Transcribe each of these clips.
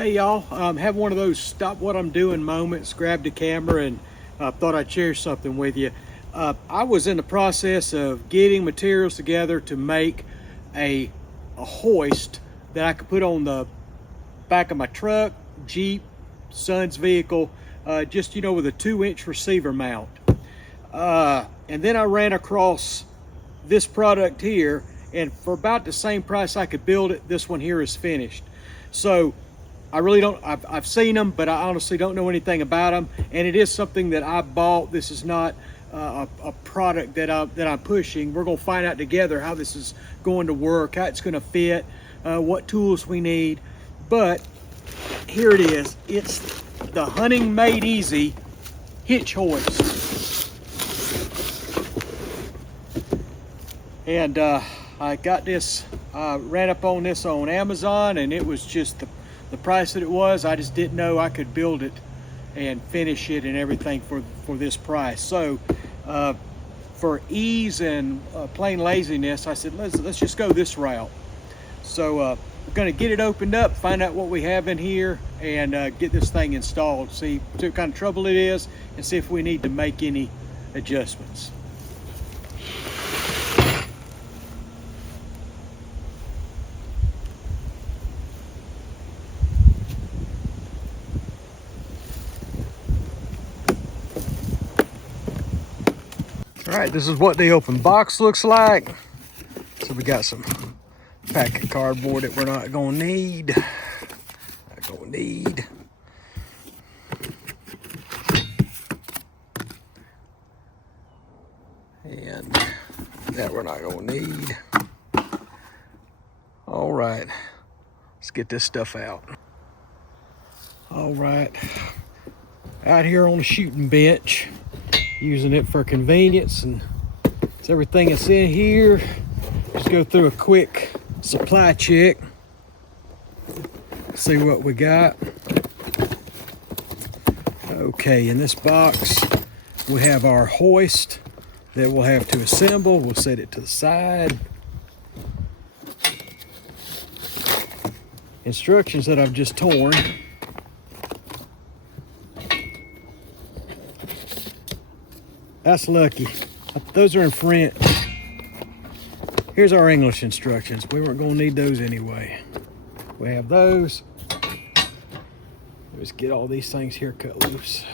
Hey y'all, have one of those stop what I'm doing moments, grabbed the camera and thought I'd share something with you. I was in the process of getting materials together to make a hoist that I could put on the back of my truck, Jeep, son's vehicle, just with a 2-inch receiver mount. And then I ran across this product here, and for about the same price I could build it, this one here is finished. So I really don't, I've seen them, but I honestly don't know anything about them. And it is something that I bought. This is not a product that I'm pushing. We're gonna find out together how this is going to work, how it's gonna fit, what tools we need. But here it is. It's the Hunting Made Easy hitch hoist. And I got this, ran up on this on Amazon, and it was just the price that it was. I just didn't know I could build it and finish it and everything for this price. So for ease and plain laziness, I said let's just go this route. So we're going to get it opened up, find out what we have in here, and get this thing installed, see what kind of trouble it is, and see if we need to make any adjustments. All right, this is what the open box looks like. So we got some pack of cardboard that we're not gonna need. And that we're not gonna need. All right, let's get this stuff out. All right, out here on the shooting bench, using it for convenience, and it's everything that's in here. Just go through a quick supply check, see what we got. Okay, in this box we have our hoist that we'll have to assemble. We'll set it to the side. Instructions that I've just torn. That's lucky. Those are in French. Here's our English instructions. We weren't going to need those anyway. We have those. Let's get all these things here cut loose.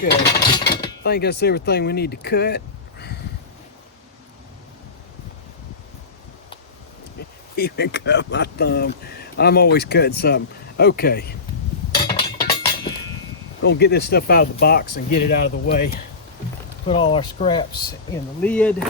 Okay, I think that's everything we need to cut. Even cut my thumb. I'm always cutting something. Okay, gonna get this stuff out of the box and get it out of the way. Put all our scraps in the lid.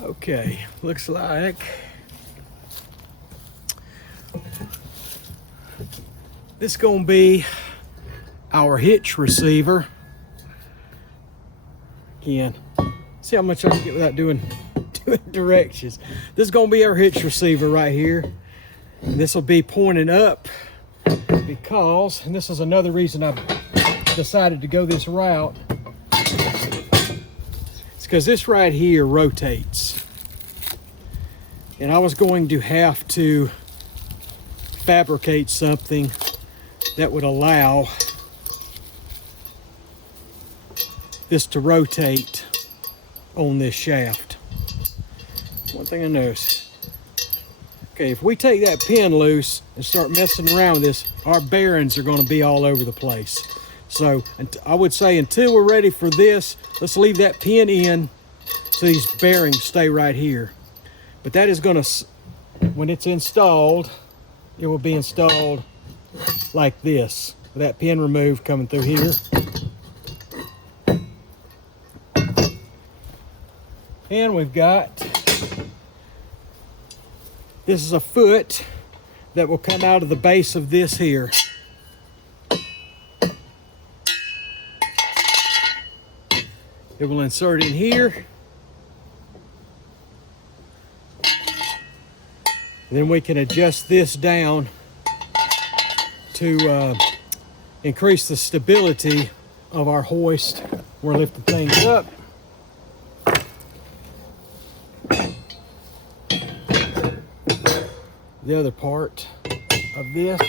Okay, looks like this is gonna be our hitch receiver. Again, see how much I can get without doing directions. This is gonna be our hitch receiver right here. And this will be pointing up because, and this is another reason I've decided to go this route, it's because this right here rotates. And I was going to have to fabricate something that would allow this to rotate on this shaft. One thing I noticed. Okay, if we take that pin loose and start messing around with this, our bearings are going to be all over the place. So I would say until we're ready for this, let's leave that pin in so these bearings stay right here. But that is going to, when it's installed, it will be installed like this, with that pin removed coming through here. And we've got, this is a foot that will come out of the base of this here. It will insert in here. Then we can adjust this down to increase the stability of our hoist. We're lifting things up. The other part of this.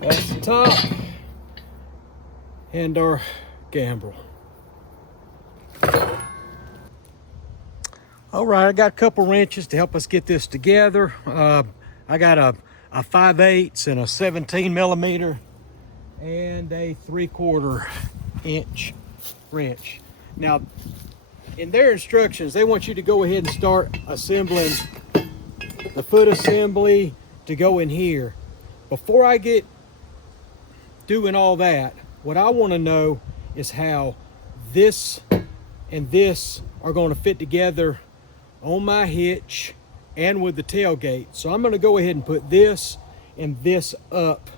That's the top and our gambrel. All right, I got a couple wrenches to help us get this together. I got a 5/8 and a 17 millimeter and a 3/4 inch wrench. Now, in their instructions, they want you to go ahead and start assembling the foot assembly to go in here. Before I get doing all that, what I want to know is how this and this are going to fit together on my hitch and with the tailgate. So I'm going to go ahead and put this and this up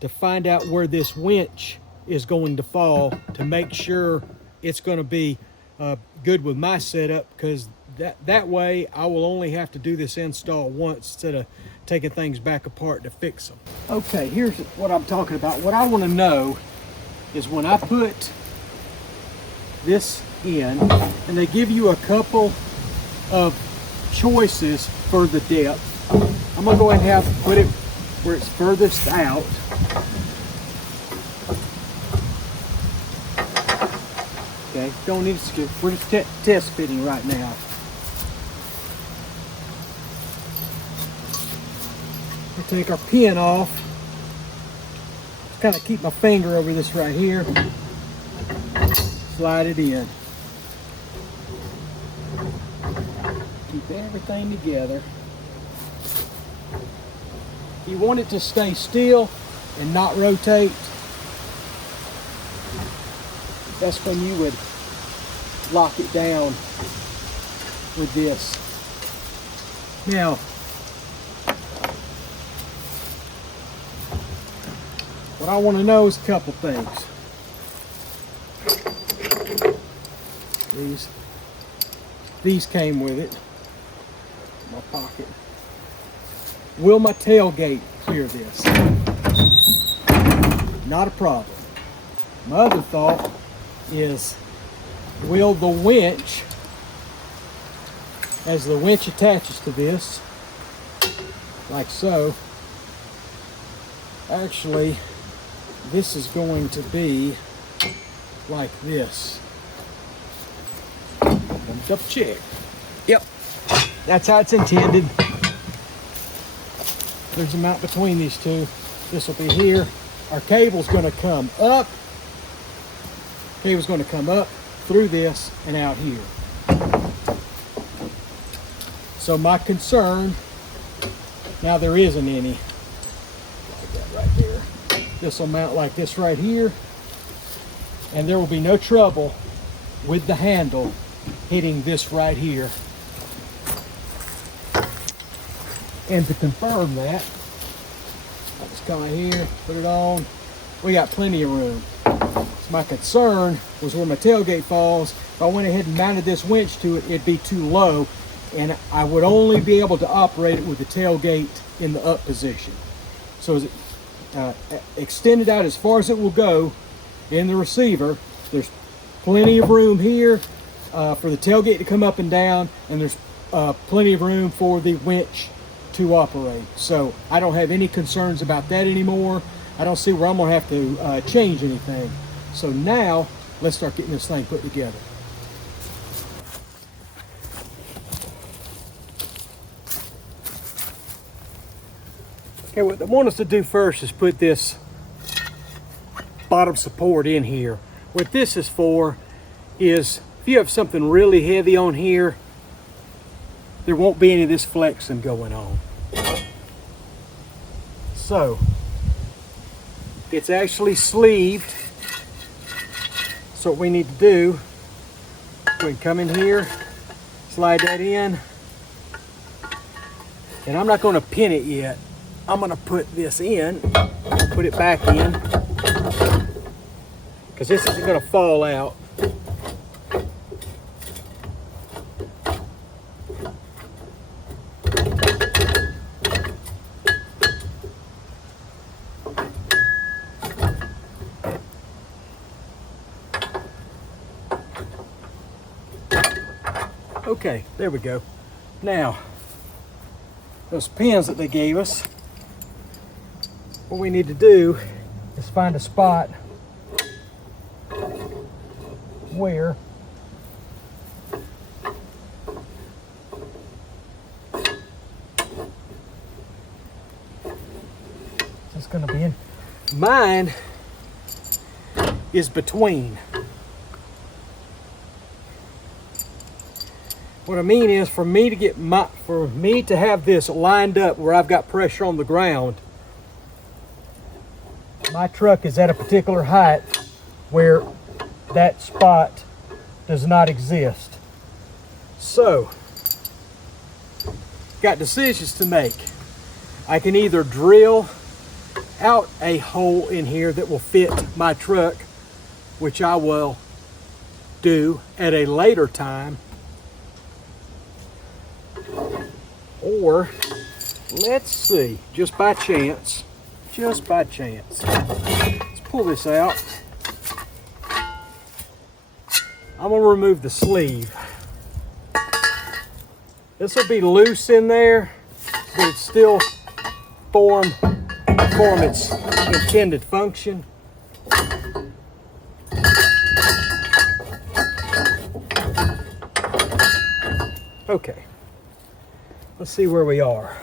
to find out where this winch is going to fall, to make sure it's going to be good with my setup, because that way I will only have to do this install once instead of taking things back apart to fix them. Okay, here's what I'm talking about. What I want to know is when I put this in, and they give you a couple of choices for the depth. I'm going to go ahead and have to put it where it's furthest out. Okay, don't need to skip. We're just test fitting right now. We'll take our pin off. Kind of keep my finger over this right here. Slide it in. Keep everything together. You want it to stay still and not rotate. That's when you would lock it down with this. Now, what I want to know is a couple things. These came with it. My pocket. Will my tailgate clear this? Not a problem. My other thought is, will the winch, as the winch attaches to this, like so, actually this is going to be like this. Double check. Yep, that's how it's intended. There's a mount between these two. This will be here. Our cable's going to come up. Cable's going to come up through this and out here. So my concern, now there isn't any, like that right there. This will mount like this right here, and there will be no trouble with the handle hitting this right here. And to confirm that, I'll just come out here, put it on. We got plenty of room. So my concern was where my tailgate falls. If I went ahead and mounted this winch to it, it'd be too low, and I would only be able to operate it with the tailgate in the up position. So as it extended out as far as it will go in the receiver, there's plenty of room here for the tailgate to come up and down, and there's plenty of room for the winch to operate. So I don't have any concerns about that anymore. I don't see where I'm gonna have to change anything. So now let's start getting this thing put together. Okay, what I want us to do first is put this bottom support in here. What this is for is if you have something really heavy on here, there won't be any of this flexing going on. So it's actually sleeved. So what we need to do, we can come in here, slide that in, and I'm not going to pin it yet. I'm going to put this in, put it back in, because this isn't going to fall out. Okay, there we go. Now, those pins that they gave us, what we need to do is find a spot where it's going to be in. Mine is between. What I mean is for me to have this lined up where I've got pressure on the ground, my truck is at a particular height where that spot does not exist. So, got decisions to make. I can either drill out a hole in here that will fit my truck, which I will do at a later time, or let's see, just by chance, let's pull this out. I'm going to remove the sleeve. This will be loose in there, but it still form its intended function. Okay, let's see where we are.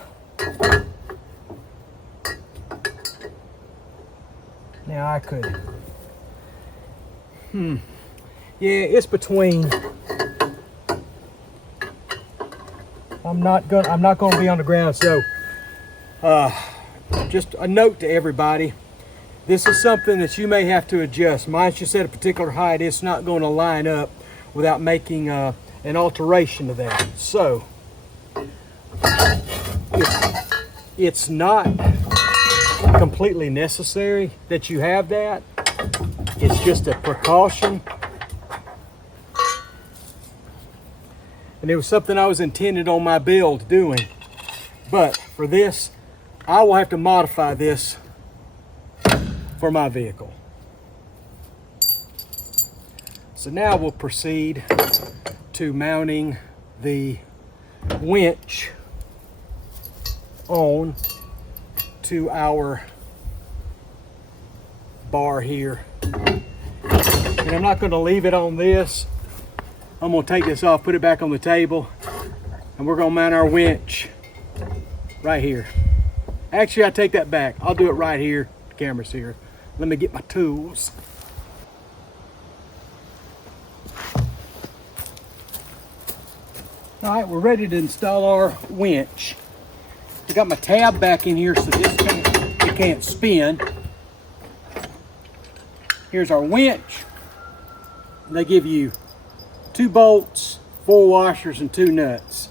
Now I could, yeah, it's between. I'm not going to be on the ground. So, just a note to everybody: this is something that you may have to adjust. Mine's just at a particular height. It's not going to line up without making an alteration to that. So, it's not completely necessary that you have that. It's just a precaution. And it was something I was intended on my build doing. But for this, I will have to modify this for my vehicle. So now we'll proceed to mounting the winch on to our bar here. And I'm not going to leave it on this. I'm going to take this off, put it back on the table, and we're going to mount our winch right here. Actually, I take that back. I'll do it right here. The camera's here. Let me get my tools. All right, we're ready to install our winch. I got my tab back in here so it can't spin. Here's our winch. They give you 2 bolts, 4 washers, and 2 nuts.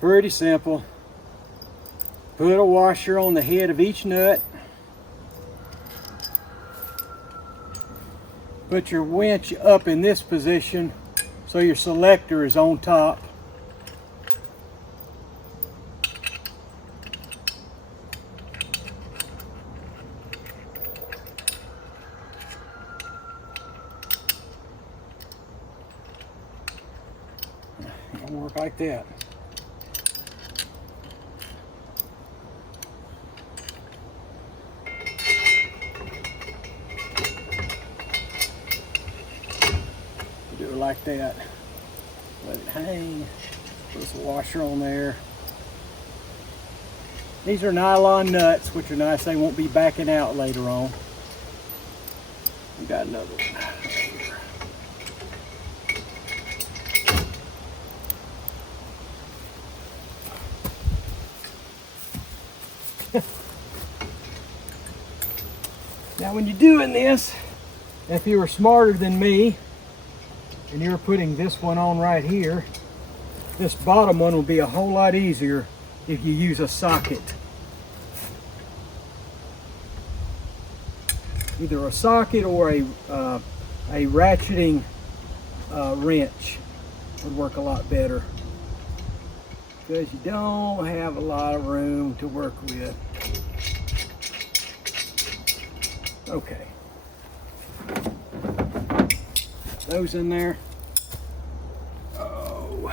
Pretty simple. Put a washer on the head of each nut. Put your winch up in this position so your selector is on top. It'll work like that. like that. Let it hang. Put a washer on there. These are nylon nuts, which are nice. They won't be backing out later on. We got another one here. Now when you're doing this, if you were smarter than me and you're putting this one on right here, this bottom one will be a whole lot easier if you use a socket. Either a socket or a ratcheting wrench would work a lot better, because you don't have a lot of room to work with. Okay. Those in there. Oh.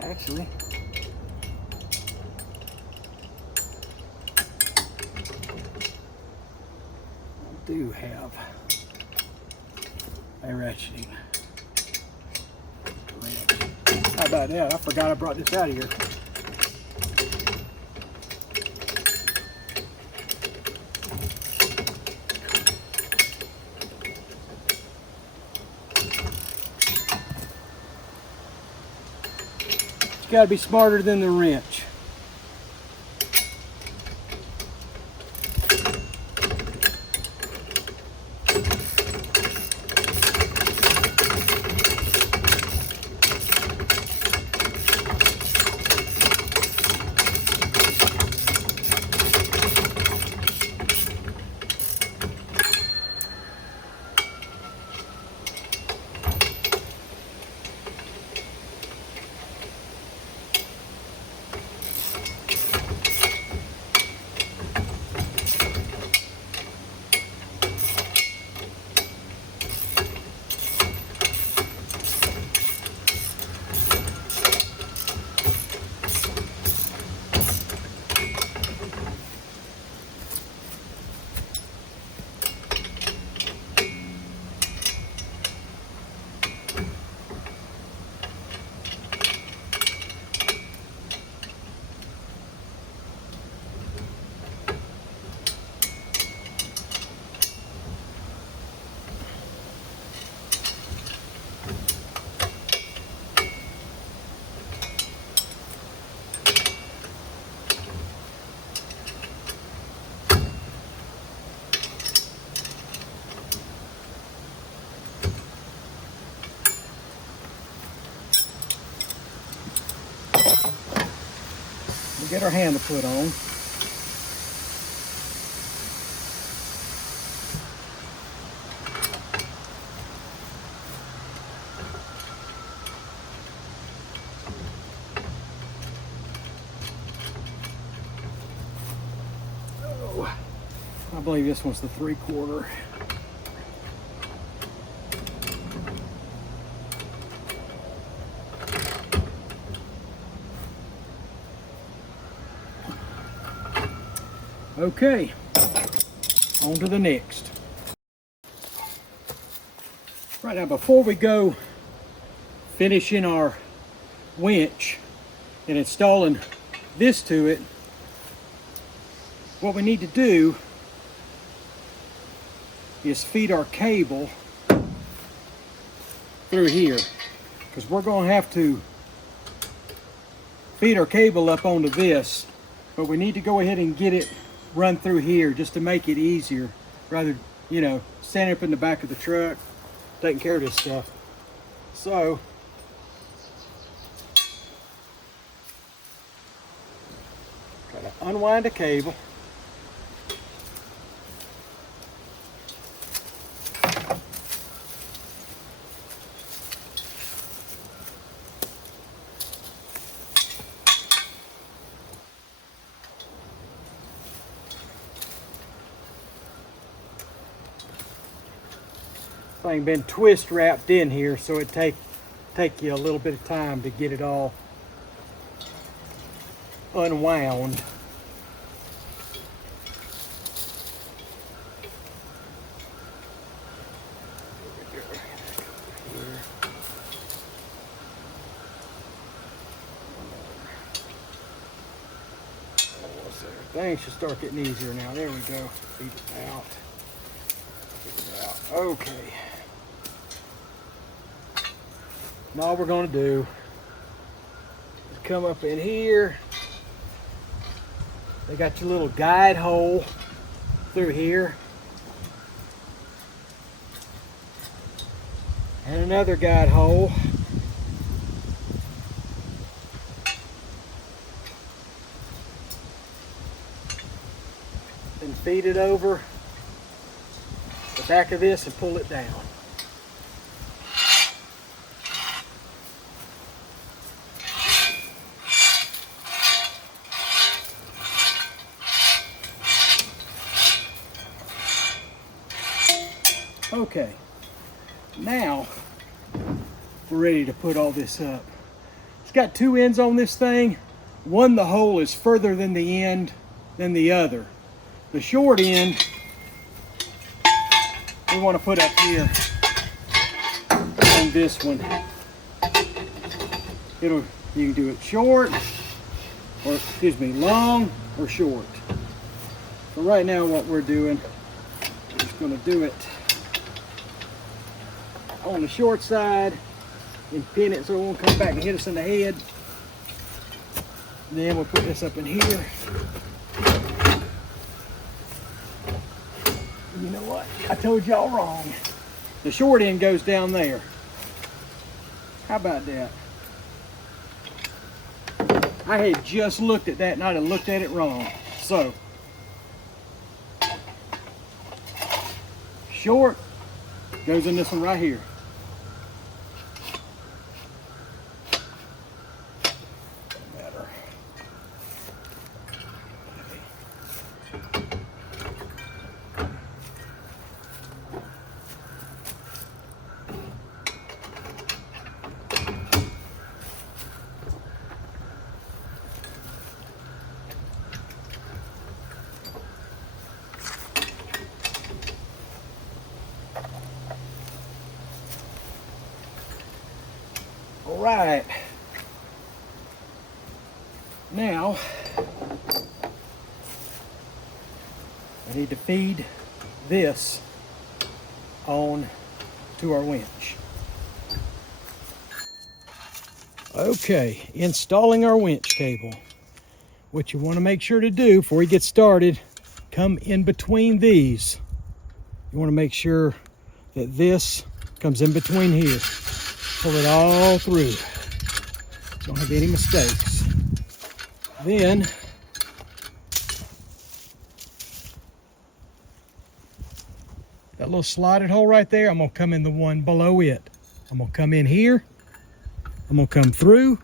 Actually, I do have a ratcheting wrench. How about that? I forgot I brought this out of here. You gotta be smarter than the wrench. Get our handle put on. Oh, I believe this one's the 3/4. Okay, on to the next. Right now, before we go finishing our winch and installing this to it, what we need to do is feed our cable through here, because we're going to have to feed our cable up onto this, but we need to go ahead and get it run through here just to make it easier, rather, you know, standing up in the back of the truck taking care of this stuff. So try to unwind the cable. Thing been twist wrapped in here, so it take you a little bit of time to get it all unwound. Things should start getting easier now. There we go. Feed it out. Feed it out. Okay. And all we're going to do is come up in here. They got your little guide hole through here. And another guide hole. Then feed it over the back of this and pull it down. Okay, now we're ready to put all this up. It's got two ends on this thing. One, the hole is further than the end than the other. The short end we want to put up here on this one. You can do it short, or excuse me, long or short. So right now what we're doing, we're just going to do it on the short side and pin it so it won't come back and hit us in the head. And then we'll put this up in here. You know what? I told y'all wrong. The short end goes down there. How about that? I had just looked at that and I'd have looked at it wrong. So, short goes in this one right here. All right, now I need to feed this on to our winch. Okay, installing our winch cable. What you want to make sure to do before you get started, come in between these. You want to make sure that this comes in between here. Pull it all through. Don't have any mistakes. Then that little slotted hole right there, I'm gonna come in the one below it. I'm gonna come in here. I'm gonna come through.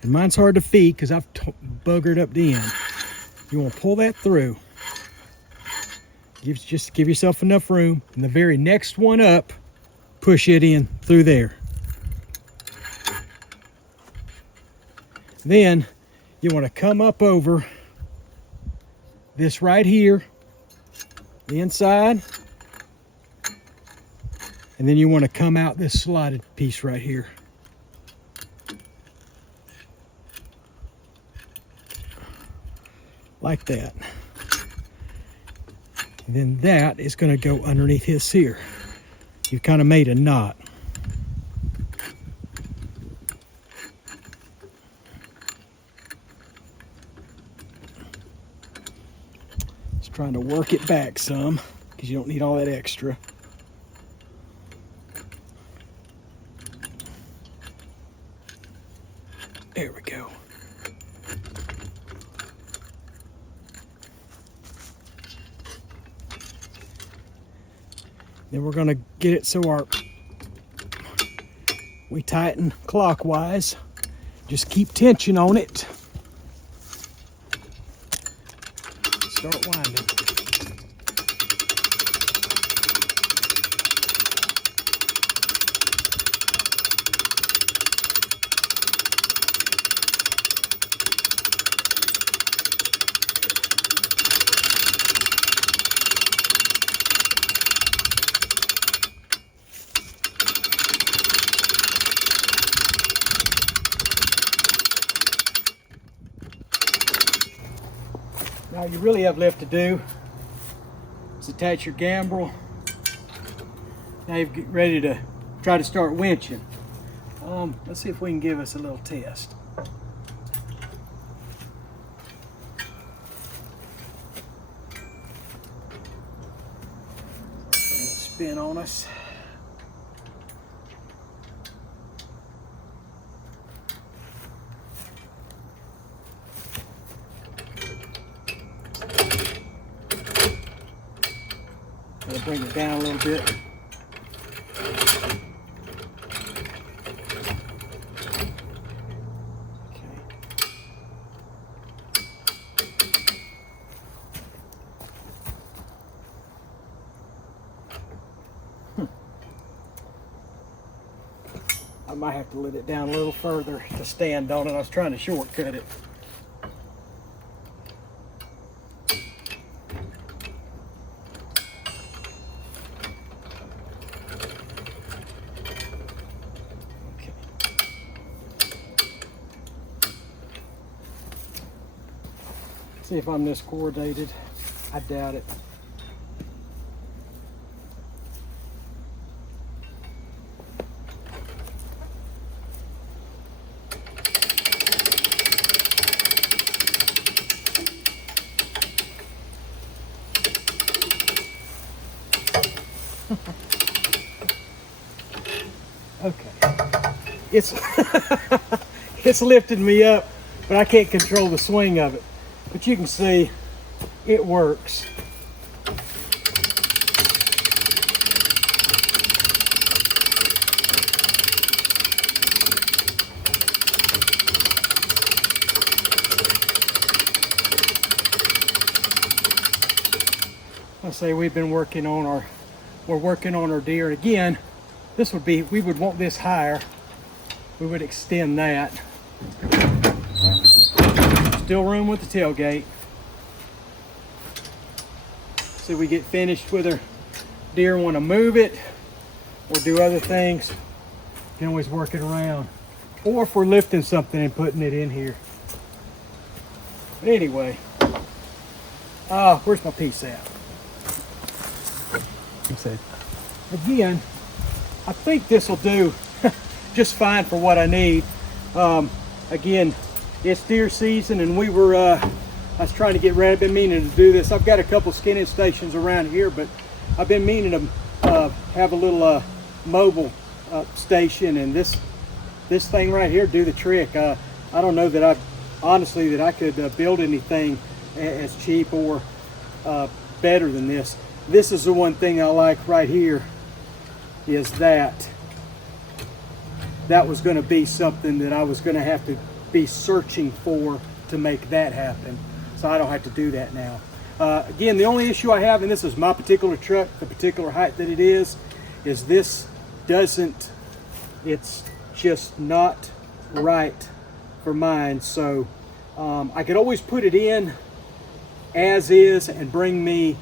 And mine's hard to feed because I've buggered up the end. You wanna pull that through. Just give yourself enough room. And the very next one up, push it in through there. Then you want to come up over this right here, the inside, and then you want to come out this slotted piece right here. Like that. And then that is going to go underneath his here. You've kind of made a knot. Just trying to work it back some because you don't need all that extra. There we go. Then we're going to get it so we tighten clockwise. Just keep tension on it. Start winding. Now all you really have left to do is attach your gambrel. Now you're ready to try to start winching. Let's see if we can give us a little test. Spin on us. I'll bring it down a little bit. I might have to let it down a little further to stand on it. I was trying to shortcut it. Okay. See if I'm this coordinated. I doubt it. Okay, it's lifted me up, but I can't control the swing of it. But you can see it works. I say we've been working on our deer. Again, this would be, we would want this higher. We would extend that. Still room with the tailgate. So we get finished with our deer, want to move it or do other things, you can always work it around. Or if we're lifting something and putting it in here. But anyway, where's my piece at? Again, I think this will do just fine for what I need. Again, it's deer season, and I was trying to get ready. I've been meaning to do this. I've got a couple skinning stations around here, but I've been meaning to have a little mobile station, and this thing right here do the trick. I don't know that I could build anything as cheap or better than this. This is the one thing I like right here, is that was going to be something that I was going to have to be searching for to make that happen. So I don't have to do that now. Again, the only issue I have, and this is my particular truck, the particular height that it is this doesn't, it's just not right for mine. So I could always put it in as is and bring me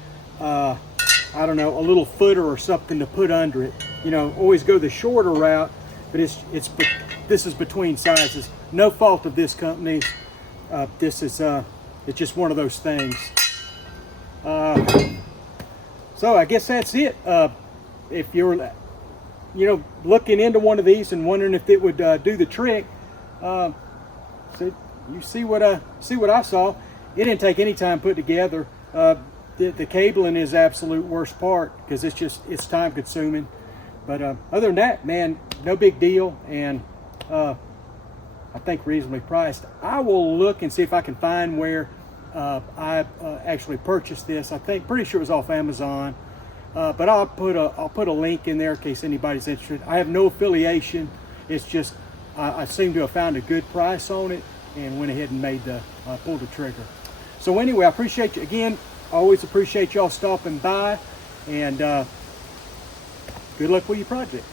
I don't know, a little footer or something to put under it. You know, always go the shorter route, but this is between sizes. No fault of this company. This is it's just one of those things. So I guess that's it. If you're, looking into one of these and wondering if it would do the trick, so you see what I saw. It didn't take any time put together. The cabling is absolute worst part because it's time consuming. But other than that, man, no big deal, and I think reasonably priced. I will look and see if I can find where I actually purchased this. Pretty sure it was off Amazon, but I'll put a link in there in case anybody's interested. I have no affiliation. It's just I seem to have found a good price on it and went ahead and pulled the trigger. So anyway, I appreciate you again. I always appreciate y'all stopping by, and good luck with your project.